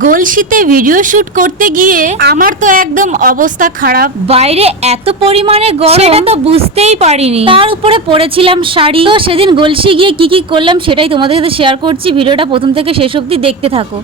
গলসিতে video shoot করতে গিয়ে আমার তো একদম অবস্থা খারাপ। বাইরে এত পরিমাণে গরম সেটা তো বুঝতেই পারিনি, তার উপরে পরেছিলাম শাড়ি। তো সেদিন গলসি গিয়ে কি কি করলাম সেটাই তোমাদের সাথে শেয়ার করছি। ভিডিওটা প্রথম থেকে শেষ অবধি দেখতে থাকো।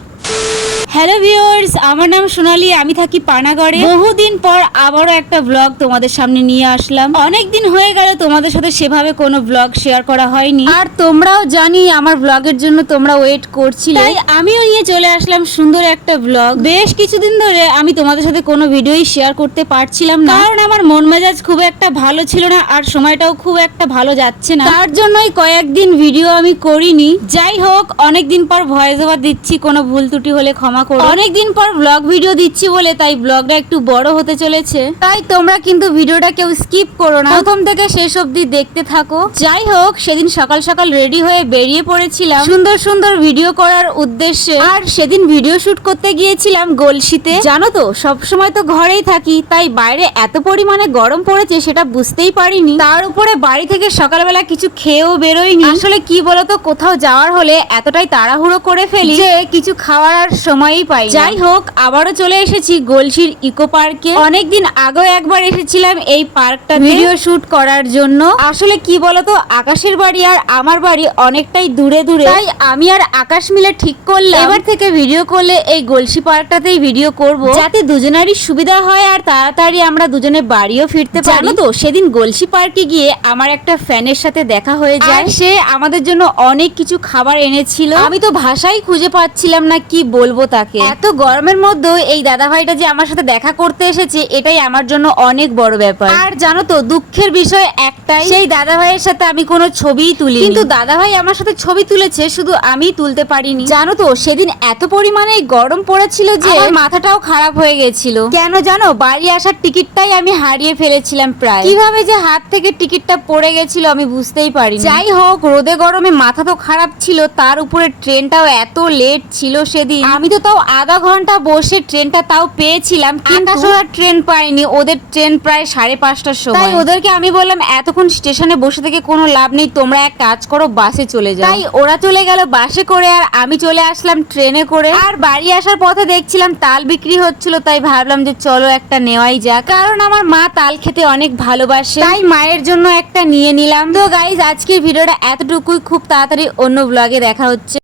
হ্যালো ভিউয়ার্স, আমার নাম সোনালী, আমি থাকি পানাগড়ে। বহুদিন পর আবারও একটা ব্লগ তোমাদের সামনে নিয়ে আসলাম। অনেক দিন হয়ে গেল তোমাদের সাথে সেভাবে কোনো ব্লগ শেয়ার করা হয়নি, আর তোমরাও জানি আমার ব্লগের জন্য তোমরা ওয়েট করছিলে, তাই আমিও নিয়ে চলে আসলাম সুন্দর একটা ব্লগ। বেশ কিছুদিন ধরে আমি তোমাদের সাথে কোনো ভিডিওই শেয়ার করতে পারছিলাম না, কারণ আমার মন মেজাজ খুব একটা ভালো ছিল না, আর সময়টাও খুব একটা ভালো যাচ্ছে না। তার জন্যই কয়েকদিন ভিডিও আমি করিনি। যাই হোক, অনেকদিন পর ভয়েস ওভার দিচ্ছি, কোনো ভুল ত্রুটি হলে ক্ষমা করো। অনেকদিন পর ব্লগ ভিডিও দিচ্ছি বলে তাই ব্লগটা একটু বড় হতে চলেছে, তাই তোমরা কিন্তু ভিডিওটা কেউ স্কিপ করো না, প্রথম থেকে শেষ অবধি দেখতে থাকো। যাই হোক, সেদিন সকাল সকাল রেডি হয়ে বেরিয়ে পড়েছিলাম সুন্দর সুন্দর ভিডিও করার উদ্দেশ্যে। আর সেদিন ভিডিও শুট করতে গিয়েছিলাম গলসিতে। জানো তো, সবসময় তো ঘরেই থাকি, তাই বাইরে এত পরিমাণে গরম পড়েছে সেটা বুঝতেই পারিনি। তার উপরে বাড়ি থেকে সকালবেলা কিছু খেয়েও বেরোইনি। আসলে কি বলতো, কোথাও যাওয়ার হলে এতটাই তাড়াহুড়ো করে ফেলি যে কিছু খাওয়ার আর সময়ই পাই। যাই হোক, আবারও চলে এসেছি গলসির ইকো পার্কে। অনেকদিন আগেও একবার এসেছিলাম এই পার্কটা ভিডিও শুট করার জন্য। আসলে কি বলতো, আকাশের বাড়ি আর আমার বাড়ি অনেকটাই দূরে দূরে, তাই আমি আর আকাশ মিলে ঠিক করলাম এবার থেকে ভিডিও করলে এই গলসি পার্কটাতেই ভিডিও করব, যাতে দুজনেরই সুবিধা হয় আর তাড়াতাড়ি আমরা দুজনে বাড়িও ফিরতে পারি। জানো তো, সেদিন গলসি পার্কে গিয়ে আমার একটা ফ্যানের সাথে দেখা হয়ে যায়। সে আমাদের জন্য অনেক কিছু খাবার এনেছিল। আমি তো ভাষাই খুঁজে পাচ্ছিলাম না কি বলবো তাকে। এত গরমের মধ্যে এই দাদা ভাইটা যে আমার সাথে দেখা করতে এসেছে, এটাই আমার জন্য অনেক বড় ব্যাপার। আর জানো তো, দুঃখের বিষয় একটাই, সেই দাদা ভাইয়ের সাথে আমি কোনো ছবিই তুলি, কিন্তু দাদা ভাই আমার সাথে ছবি তুলেছে, শুধু আমি তুলতে পারিনি। জানো তো, সেদিন এত পরিমাণে গরম পড়েছিল যে আমার মাথাটাও খারাপ হয়ে গেছিল। কেন জানো, বাড়ি আসার টিকিটটাই আমি হারিয়ে ফেলেছিলাম প্রায়। কিভাবে যে হাত থেকে টিকিটটা পড়ে গেছিল আমি বুঝতেই পারিনি। যাই হোক, রোদে গরমে মাথা তো খারাপ ছিল, তার উপরে ট্রেনটাও এত লেট ছিল সেদিন। আমি তো তাও আধা ঘন্টা বসে ট্রেনটা তাও পেয়েছিলাম, কিন্তু ওরা ট্রেন পাইনি। ওদের ট্রেন প্রায় 5:30টার সময়। তাই ওদেরকে আমি বললাম, এতক্ষণ স্টেশনে বসে থেকে কোনো লাভ নেই, তোমরা এক কাজ করো, বাসে চলে যাও। তাই ওরা চলে গেল বাসে করে, আর আমি চলে আসলাম ট্রেনে করে। আর বাড়ি আসার পথে দেখছিলাম তাল বিক্রি হচ্ছিল, তাই ভাবলাম যে চলো একটা নেওয়াই যাক, কারণ আমার মা তাল খেতে অনেক ভালোবাসে, তাই মায়ের জন্য একটা নিয়ে নিলাম। তো গাইজ, আজকের ভিডিওটা এতটুকুই। খুব তাড়াতাড়ি অন্য ব্লগে দেখা হচ্ছে।